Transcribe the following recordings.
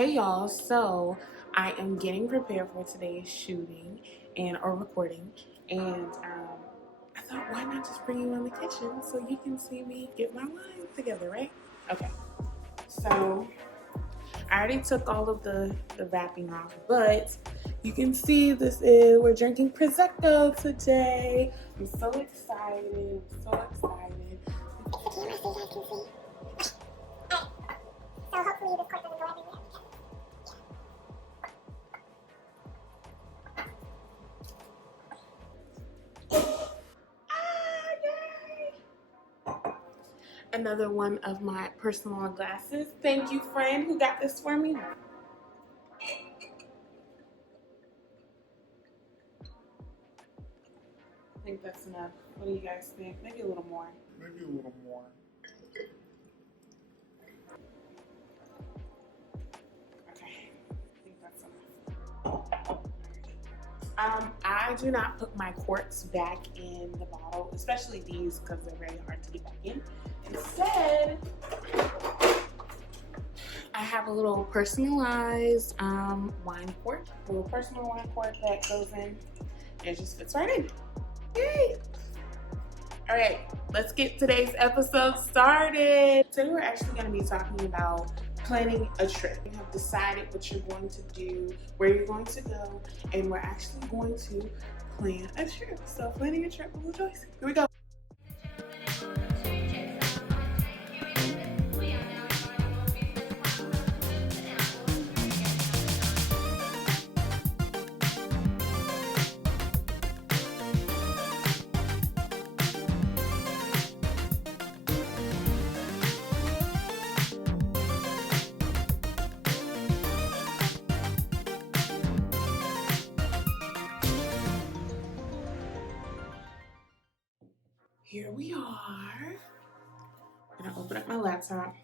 Hey y'all, so I am getting prepared for today's shooting or recording, and I thought, why not just bring you in the kitchen so you can see me get my lines together, right? Okay, so I already took all of the wrapping off, but you can see we're drinking Prosecco today. I'm so excited, so excited. The camera so you guys can see. So hopefully this cord doesn't go everywhere. Another one of my personal glasses. Thank you, friend, who got this for me. I think that's enough. What do you guys think? Maybe a little more. Maybe a little more. Okay, I think that's enough. I do not put my quartz back in the bottle, especially these because they're very hard to get back in. Instead, I have a little personalized wine quart, a little personal wine quart that goes in. It just fits right in. Yay! All right, let's get today's episode started. Today we're actually going to be talking about planning a trip. You have decided what you're going to do, where you're going to go, and we're actually going to plan a trip. So planning a trip with LaJoyce. Here we go. Here we are. I'm gonna open up my laptop.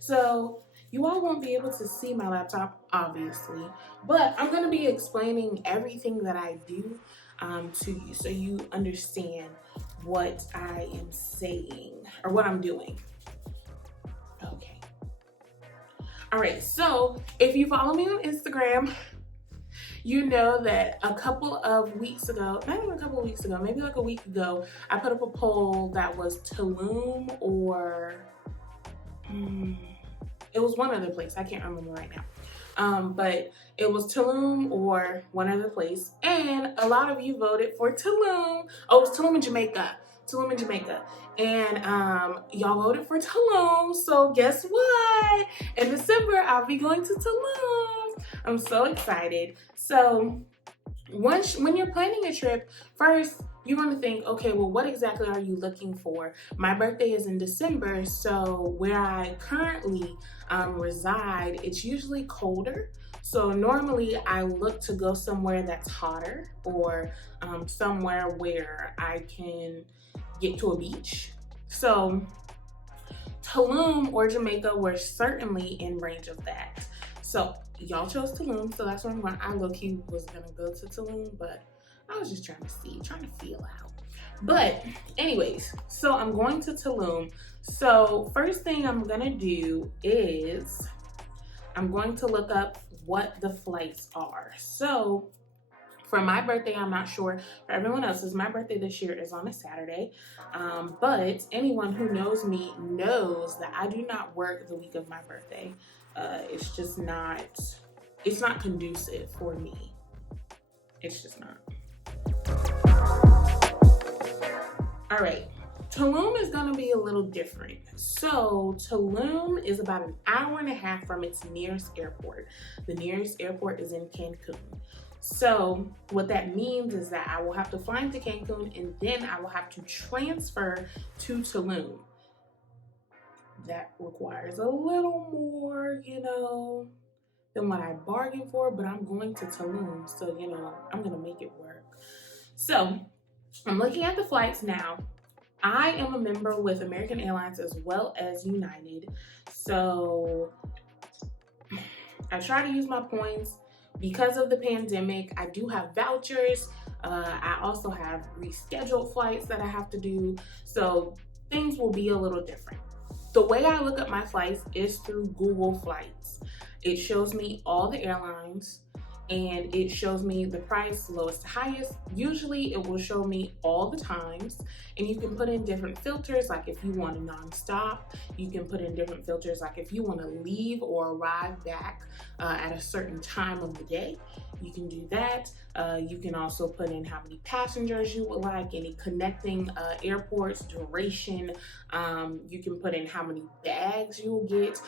So you all won't be able to see my laptop, obviously, but I'm gonna be explaining everything that I do to you so you understand what I am saying or what I'm doing. Okay. All right, so if you follow me on Instagram, you know that a couple of weeks ago, not even a couple of weeks ago, maybe like a week ago, I put up a poll that was Tulum or it was one other place. I can't remember right now. But it was Tulum or one other place. And a lot of you voted for Tulum. Oh, it was Tulum in Jamaica. Tulum in Jamaica. And y'all voted for Tulum. So guess what? In December, I'll be going to Tulum. I'm so excited. So when you're planning a trip, first you want to think, okay, well, what exactly are you looking for? My birthday is in December, so where I currently reside, it's usually colder. So normally I look to go somewhere that's hotter or somewhere where I can get to a beach. So Tulum or Jamaica were certainly in range of that. So y'all chose Tulum, so that's where I'm going. I low-key was gonna go to Tulum, but I was just trying to feel out. But anyways, so I'm going to Tulum. So first thing I'm gonna do is I'm going to look up what the flights are. So for my birthday, I'm not sure for everyone else's, my birthday this year is on a Saturday. But anyone who knows me knows that I do not work the week of my birthday. It's just not, it's not conducive for me. It's just not. All right, Tulum is gonna be a little different. So Tulum is about an hour and a half from its nearest airport. The nearest airport is in Cancun. So what that means is that I will have to fly into Cancun and then I will have to transfer to Tulum. That requires a little more, than what I bargained for, but I'm going to Tulum, so, I'm gonna make it work. So I'm looking at the flights now. I am a member with American Airlines as well as United. So I try to use my points. Because of the pandemic, I do have vouchers. I also have rescheduled flights that I have to do. So things will be a little different. The way I look at my flights is through Google Flights. It shows me all the airlines and it shows me the price, lowest to highest. Usually it will show me all the times, and you can put in different filters. Like if you want a non-stop, you can put in different filters. Like if you want to leave or arrive back at a certain time of the day, you can do that. You can also put in how many passengers you would like, any connecting airports, duration. You can put in how many bags you will get.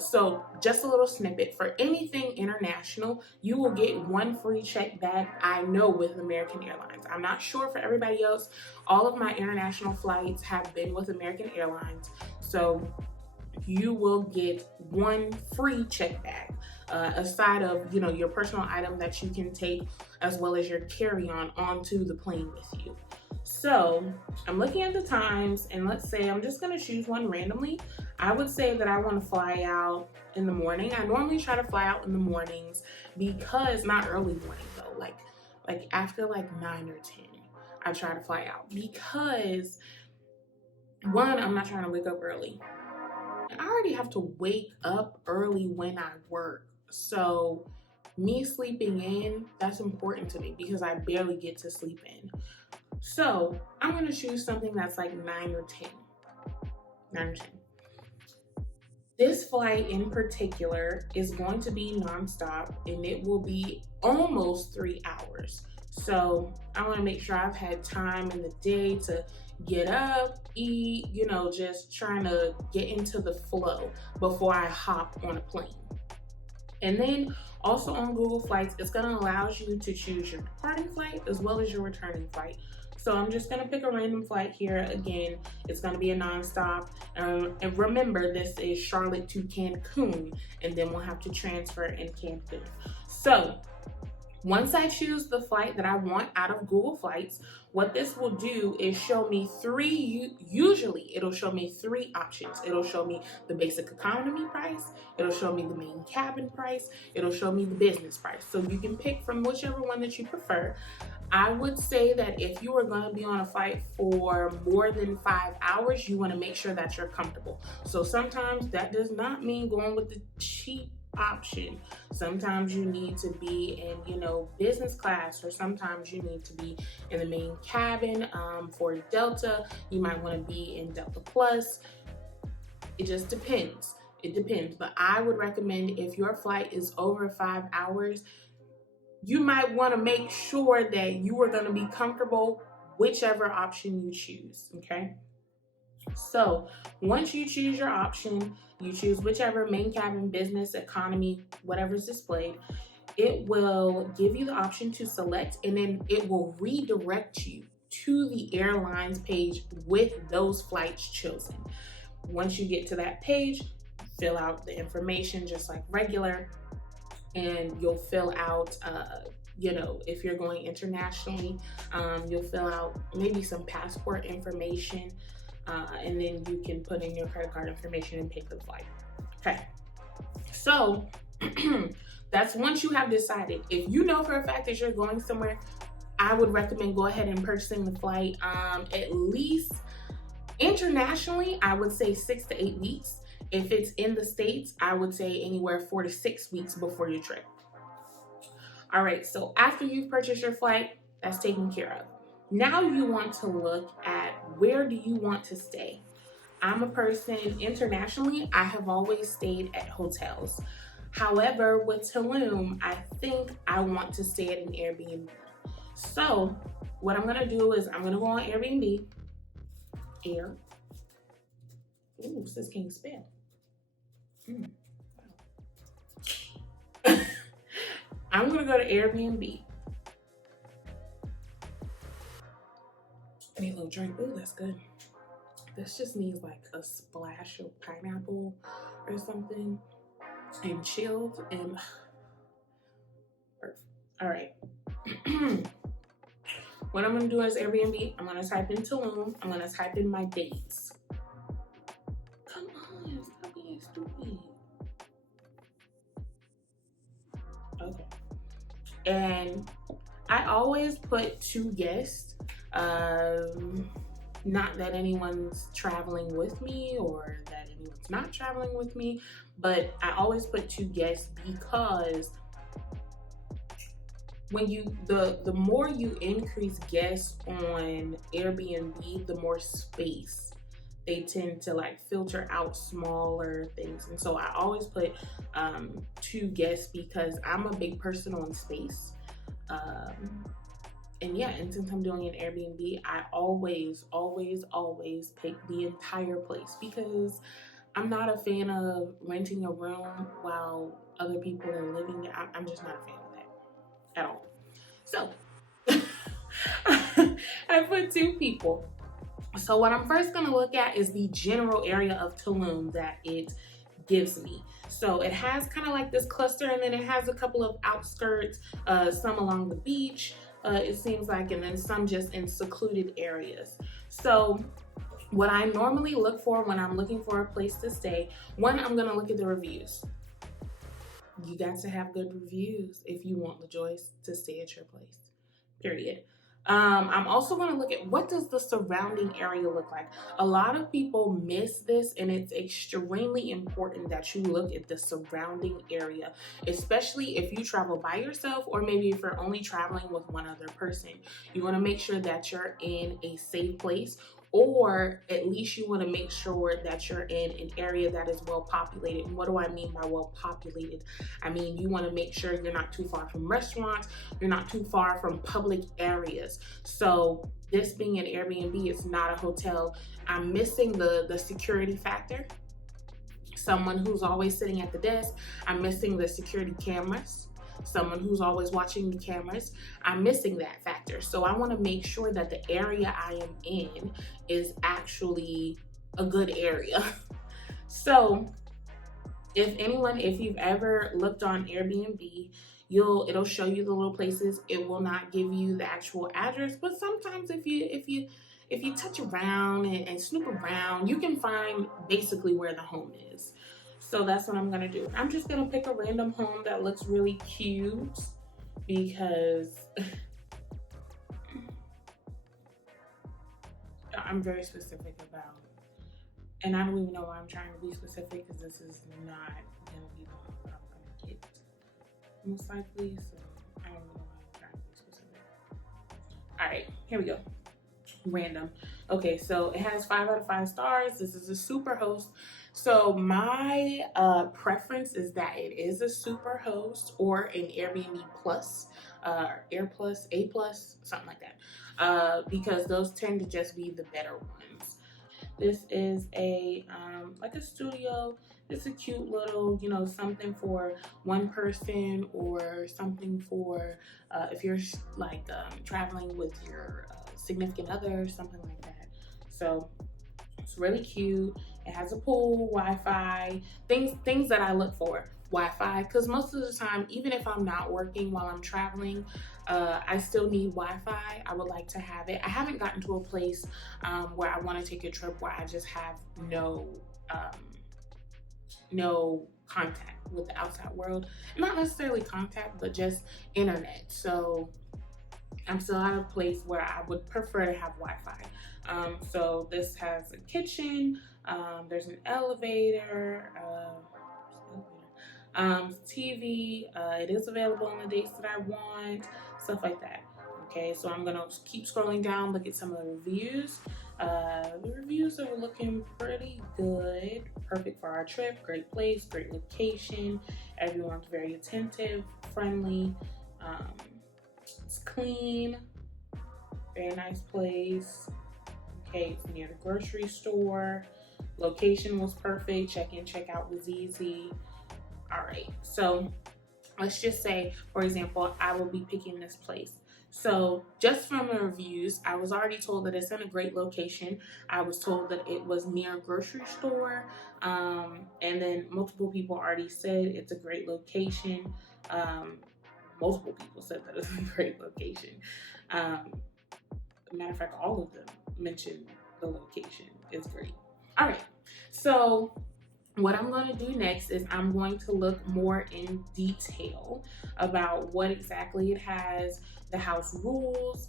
So just a little snippet, for anything international, you will get one free check bag, I know, with American Airlines. I'm not sure for everybody else. All of my international flights have been with American Airlines. So you will get one free check bag, aside of, you know, your personal item that you can take, as well as your carry-on onto the plane with you. So I'm looking at the times, and let's say I'm just gonna choose one randomly. I would say that I want to fly out in the morning. I normally try to fly out in the mornings, because not early morning though, like after like 9 or 10, I try to fly out, because one, I'm not trying to wake up early. I already have to wake up early when I work. So me sleeping in, that's important to me because I barely get to sleep in. So I'm going to choose something that's like 9 or 10. 9 or 10. This flight in particular is going to be nonstop, and it will be almost 3 hours. So I want to make sure I've had time in the day to get up, eat, you know, just trying to get into the flow before I hop on a plane. And then also on Google Flights, it's going to allow you to choose your departing flight as well as your returning flight. So I'm just going to pick a random flight here. Again, it's going to be a nonstop. And remember, this is Charlotte to Cancun, and then we'll have to transfer in Cancun. So once I choose the flight that I want out of Google Flights, what this will do is show me usually it'll show me 3 options. It'll show me the basic economy price, it'll show me the main cabin price, it'll show me the business price. So you can pick from whichever one that you prefer. I would say that if you are going to be on a flight for more than 5 hours, you want to make sure that you're comfortable. So sometimes that does not mean going with the cheap option. Sometimes you need to be in, you know, business class, or sometimes you need to be in the main cabin. For Delta, you might want to be in Delta Plus. It just depends. It depends. But I would recommend, if your flight is over 5 hours, you might want to make sure that you are going to be comfortable whichever option you choose, okay? So once you choose your option, you choose whichever main cabin, business, economy, whatever's displayed, it will give you the option to select, and then it will redirect you to the airlines page with those flights chosen. Once you get to that page, fill out the information just like regular, and you'll fill out, you know, if you're going internationally, you'll fill out maybe some passport information, and then you can put in your credit card information and pay for the flight. Okay, so that's once you have decided. If you know for a fact that you're going somewhere, I would recommend go ahead and purchasing the flight, at least internationally, I would say 6 to 8 weeks. If it's in the States, I would say anywhere 4 to 6 weeks before your trip. All right, so after you've purchased your flight, that's taken care of. Now you want to look at, where do you want to stay? I'm a person internationally, I have always stayed at hotels. However, with Tulum, I think I want to stay at an Airbnb. So what I'm gonna do is I'm gonna go on Airbnb. Ooh, sis can't spell. I'm gonna go to Airbnb. I need a little drink. Ooh, that's good. This just needs like a splash of pineapple or something, and chilled, and perfect. All right. What I'm gonna do is Airbnb. I'm gonna type in Tulum. I'm gonna type in my dates. Come on, stop being stupid. Okay. And I always put 2 guests. Not that anyone's traveling with me or that anyone's it's not traveling with me, but I always put 2 guests because when you the more you increase guests on Airbnb, the more space they tend to like filter out smaller things. And so I always put 2 guests because I'm a big person on space. And yeah, and since I'm doing an Airbnb, I always pick the entire place because I'm not a fan of renting a room while other people are living there. I'm just not a fan of that at all. So I put 2 people. So what I'm first going to look at is the general area of Tulum that it gives me. So it has kind of like this cluster, and then it has a couple of outskirts, some along the beach, it seems like, and then some just in secluded areas. So what I normally look for when I'm looking for a place to stay, one, I'm going to look at the reviews. You got to have good reviews if you want LaJoyce to stay at your place, period. I'm also going to look at what does the surrounding area look like. A lot of people miss this, and it's extremely important that you look at the surrounding area, especially if you travel by yourself or maybe if you're only traveling with one other person. You want to make sure that you're in a safe place, or at least you want to make sure that you're in an area that is well populated. And what do I mean by well populated? I mean, you want to make sure you're not too far from restaurants, you're not too far from public areas. So this being an Airbnb, it's not a hotel. I'm missing the security factor. Someone who's always sitting at the desk. I'm missing the security cameras. Someone who's always watching the cameras. I'm missing that factor. So I want to make sure that the area I am in is actually a good area. So if you've ever looked on Airbnb, it'll show you the little places. It will not give you the actual address, but sometimes if you touch around and snoop around, you can find basically where the home is. So that's what I'm gonna do. I'm just gonna pick a random home that looks really cute because I'm very specific about, and I don't even know why I'm trying to be specific because this is not gonna be the home that I'm gonna get most likely. So I don't know why I'm trying to be specific. All right, here we go. Random. Okay, so it has 5 out of 5 stars. This is a super host. So my preference is that it is a super host or an Airbnb plus, Air Plus, A Plus, something like that, because those tend to just be the better ones. This is a like a studio. It's a cute little, something for one person or something for if you're like traveling with your significant other, something like that. So it's really cute. It has a pool, Wi-Fi, things that I look for. Wi-Fi, because most of the time, even if I'm not working while I'm traveling, I still need Wi-Fi. I would like to have it. I haven't gotten to a place where I want to take a trip where I just have no contact with the outside world. Not necessarily contact, but just internet. So I'm still at a place where I would prefer to have Wi-Fi. So this has a kitchen, there's an elevator, TV, it is available on the dates that I want, stuff like that. Okay, so I'm gonna keep scrolling down, look at some of the reviews. The reviews are looking pretty good. Perfect for our trip, great place, great location. Everyone's very attentive, friendly. It's clean, very nice place. Okay, it's near the grocery store. Location was perfect. Check-in, check-out was easy. All right, so let's just say, for example, I will be picking this place. So just from the reviews, I was already told that it's in a great location. I was told that it was near a grocery store. And then multiple people already said it's a great location. Multiple people said that it's a great location. Matter of fact, all of them mentioned the location is great. All right, so what I'm going to do next is I'm going to look more in detail about what exactly it has, the house rules,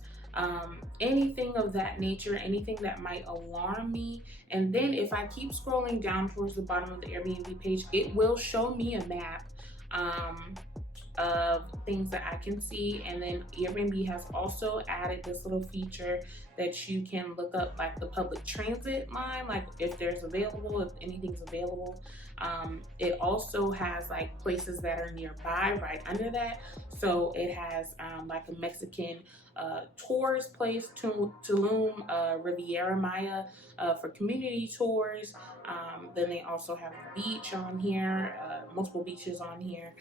anything of that nature, anything that might alarm me. And then if I keep scrolling down towards the bottom of the Airbnb page, it will show me a map of things that I can see. And then Airbnb has also added this little feature that you can look up like the public transit line, like if there's available, if anything's available. It also has like places that are nearby right under that. So it has like a Mexican tourist place, Tulum, Riviera Maya for community tours. Then they also have a beach on here, multiple beaches on here.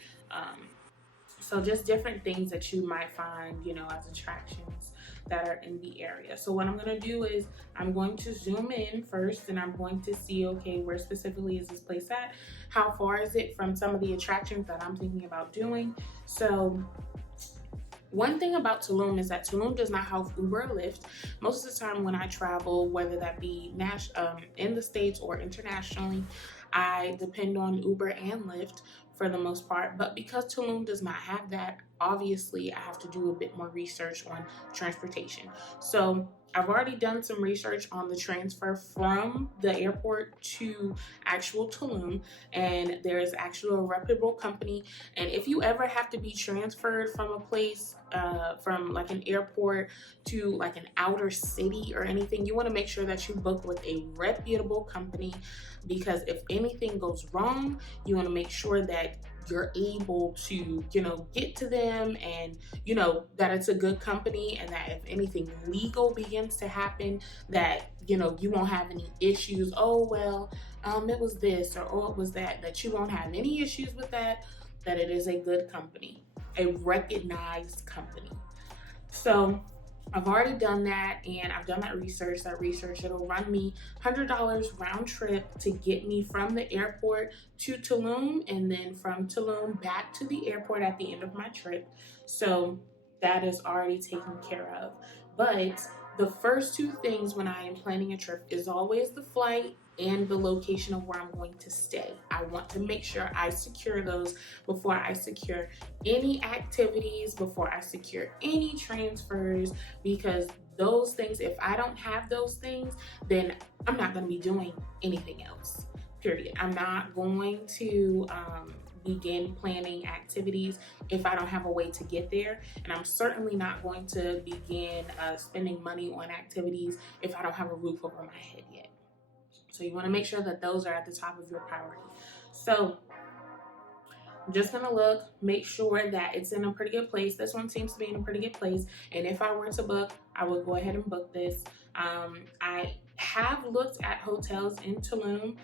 So just different things that you might find, as attractions that are in the area. So what I'm going to do is I'm going to zoom in first, and I'm going to see, okay, where specifically is this place at? How far is it from some of the attractions that I'm thinking about doing? So one thing about Tulum is that Tulum does not have Uber or Lyft. Most of the time when I travel, whether that be in the States or internationally, I depend on Uber and Lyft for the most part. But because Tulum does not have that, obviously I have to do a bit more research on transportation. So I've already done some research on the transfer from the airport to actual Tulum, and there is actually a reputable company. And if you ever have to be transferred from a place, from like an airport to like an outer city or anything, you want to make sure that you book with a reputable company, because if anything goes wrong, you want to make sure that you're able to, get to them, and, that it's a good company, and that if anything legal begins to happen, that, you won't have any issues. Oh, well, it was this, or oh, it was that you won't have any issues with that it is a good company, a recognized company. So I've already done that, and I've done that research. It'll run me $100 round trip to get me from the airport to Tulum, and then from Tulum back to the airport at the end of my trip. So that is already taken care of. But the first two things when I am planning a trip is always the flight and the location of where I'm going to stay. I want to make sure I secure those before I secure any activities, before I secure any transfers, because those things, if I don't have those things, then I'm not going to be doing anything else, period. I'm not going to begin planning activities if I don't have a way to get there, and I'm certainly not going to begin spending money on activities if I don't have a roof over my head yet. So you want to make sure that those are at the top of your priority. So I'm just going to look, make sure that it's in a pretty good place. This one seems to be in a pretty good place. And if I were to book, I would go ahead and book this. I have looked at hotels in Tulum.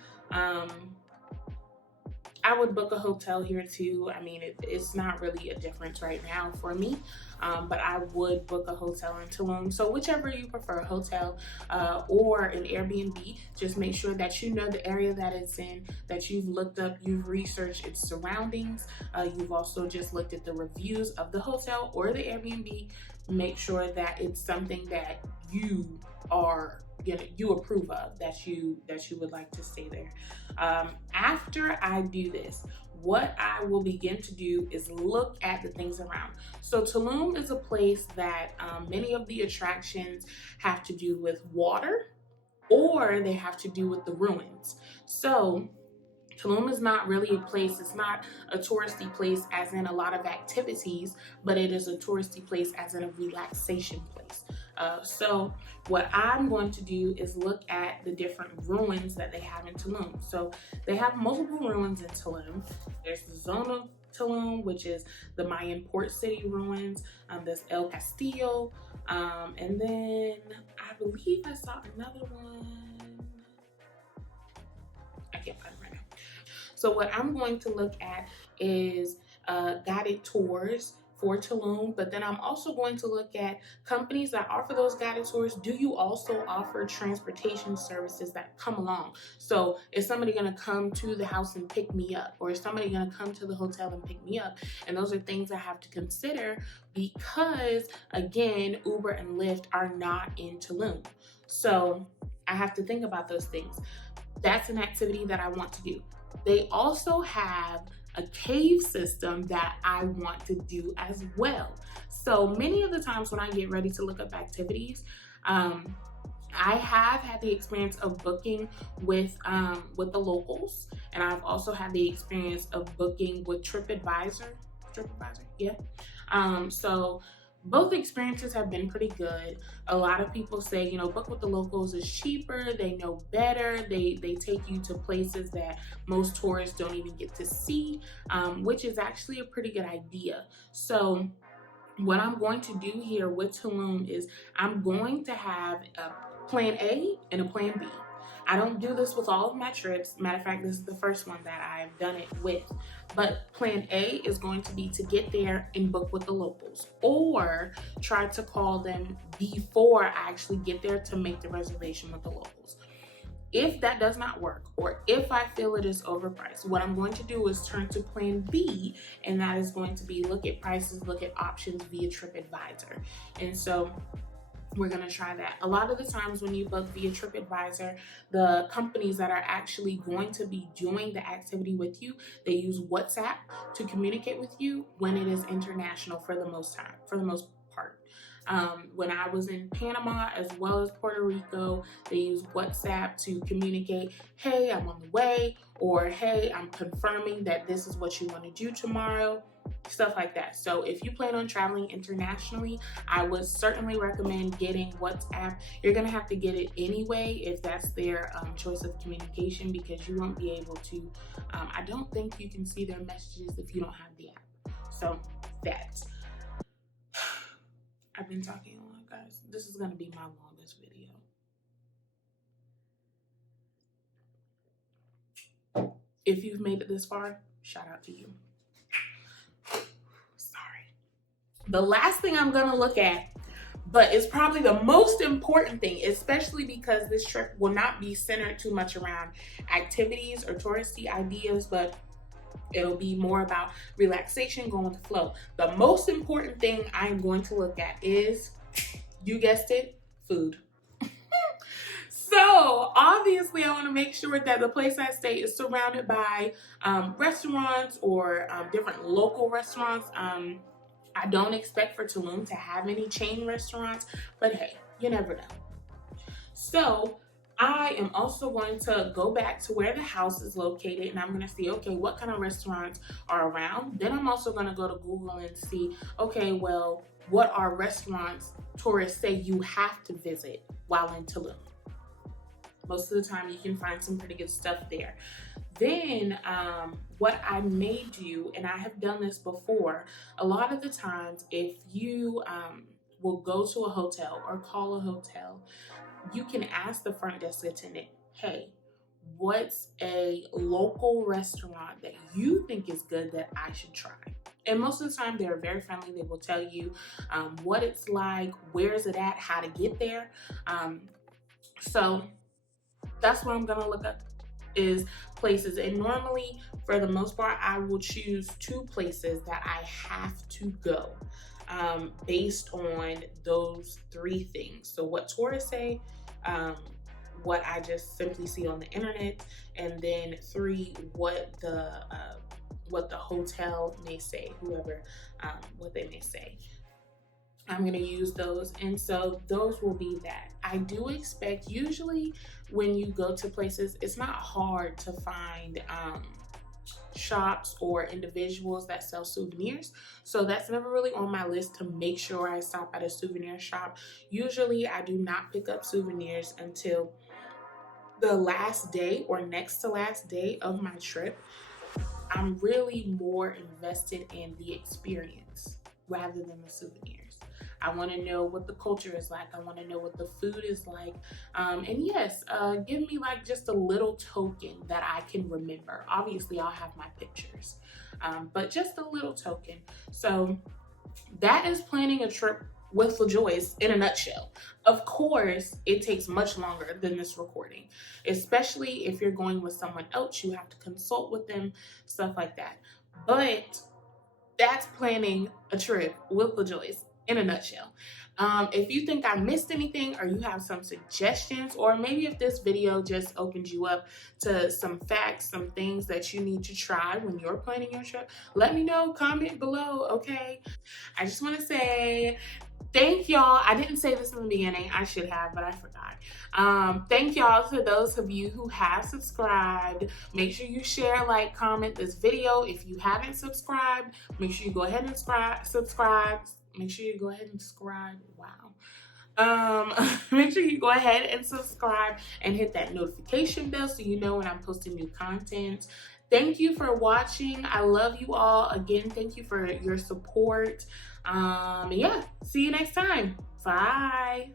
I would book a hotel here too. I mean, it's not really a difference right now for me, but I would book a hotel in Tulum. So whichever you prefer, a hotel or an Airbnb, just make sure that you know the area that it's in, that you've looked up, you've researched its surroundings. You've also just looked at the reviews of the hotel or the Airbnb. Make sure that it's something that you approve of, that you would like to stay there. After I do this, what I will begin to do is look at the things around. So Tulum is a place that many of the attractions have to do with water, or they have to do with the ruins. So Tulum is not really a place, it's not a touristy place as in a lot of activities, but it is a touristy place as in a relaxation place. So what I'm going to do is look at the different ruins that they have in Tulum. So they have multiple ruins in Tulum. There's the Zone of Tulum, which is the Mayan port city ruins. There's El Castillo. And then I believe I saw another one. I can't find it right now. So what I'm going to look at is guided tours for Tulum, but then I'm also going to look at companies that offer those guided tours. Do you also offer transportation services that come along? So is somebody going to come to the house and pick me up, or is somebody going to come to the hotel and pick me up? And those are things I have to consider, because again, Uber and Lyft are not in Tulum. So I have to think about those things. That's an activity that I want to do. They also have a cave system that I want to do as well. So many of the times when I get ready to look up activities, I have had the experience of booking with the locals, and I've also had the experience of booking with TripAdvisor. TripAdvisor, yeah. So both experiences have been pretty good. A lot of people say, book with the locals is cheaper. They know better. They take you to places that most tourists don't even get to see, which is actually a pretty good idea. So what I'm going to do here with Tulum is I'm going to have a plan A and a plan B. I don't do this with all of my trips. Matter of fact, this is the first one that I've done it with. But plan A is going to be to get there and book with the locals, or try to call them before I actually get there to make the reservation with the locals. If that does not work, or if I feel it is overpriced, what I'm going to do is turn to plan B, and that is going to be look at prices, look at options via TripAdvisor. And so we're going to try that. A lot of the times when you book via TripAdvisor, the companies that are actually going to be doing the activity with you, they use WhatsApp to communicate with you when it is international for the most part. When I was in Panama as well as Puerto Rico, they use WhatsApp to communicate, hey, I'm on the way, or hey, I'm confirming that this is what you want to do tomorrow, stuff like that. So if you plan on traveling internationally, I would certainly recommend getting WhatsApp. You're going to have to get it anyway if that's their choice of communication, because you won't be able to, I don't think you can see their messages if you don't have the app. So that's I've been talking a lot, guys. This is going to be my longest video. If you've made it this far, shout out to you. Sorry. The last thing I'm going to look at, but it's probably the most important thing, especially because this trip will not be centered too much around activities or touristy ideas, but it'll be more about relaxation, going with the flow. The most important thing I'm going to look at is, you guessed it, food. So obviously I want to make sure that the place I stay is surrounded by restaurants or different local restaurants. I don't expect for Tulum to have any chain restaurants, but hey, you never know. So I am also going to go back to where the house is located, and I'm going to see, okay, what kind of restaurants are around. Then I'm also going to go to Google and see, okay, well, what are restaurants tourists say you have to visit while in Tulum? Most of the time you can find some pretty good stuff there. Then what I may do, and I have done this before, a lot of the times if you will go to a hotel or call a hotel, you can ask the front desk attendant, hey, what's a local restaurant that you think is good that I should try? And most of the time they're very friendly. They will tell you what it's like, where is it at, how to get there. So that's what I'm gonna look up, is places. And normally, for the most part, I will choose 2 places that I have to go based on those 3 things. So what tourists say, what I just simply see on the internet, and then 3, what the hotel may say, whoever, what they may say. I'm going to use those, and so those will be that. I do expect, usually when you go to places, it's not hard to find shops or individuals that sell souvenirs. So that's never really on my list to make sure I stop at a souvenir shop. Usually I do not pick up souvenirs until the last day or next to last day of my trip. I'm really more invested in the experience rather than the souvenirs. I want to know what the culture is like. I want to know what the food is like. And yes, give me like just a little token that I can remember. Obviously, I'll have my pictures, but just a little token. So that is planning a trip with LaJoyce in a nutshell. Of course, it takes much longer than this recording, especially if you're going with someone else. You have to consult with them, stuff like that. But that's planning a trip with LaJoyce in a nutshell. If you think I missed anything or you have some suggestions, or maybe if this video just opened you up to some facts, some things that you need to try when you're planning your trip, let me know, comment below, okay? I just want to say thank y'all. I didn't say this in the beginning. I should have, but I forgot. Thank y'all to those of you who have subscribed. Make sure you share, like, comment this video. If you haven't subscribed, make sure you go ahead and subscribe. Make sure you go ahead and subscribe. Wow. Make sure you go ahead and subscribe and hit that notification bell so you know when I'm posting new content. Thank you for watching. I love you all. Again, thank you for your support. Yeah, see you next time. Bye.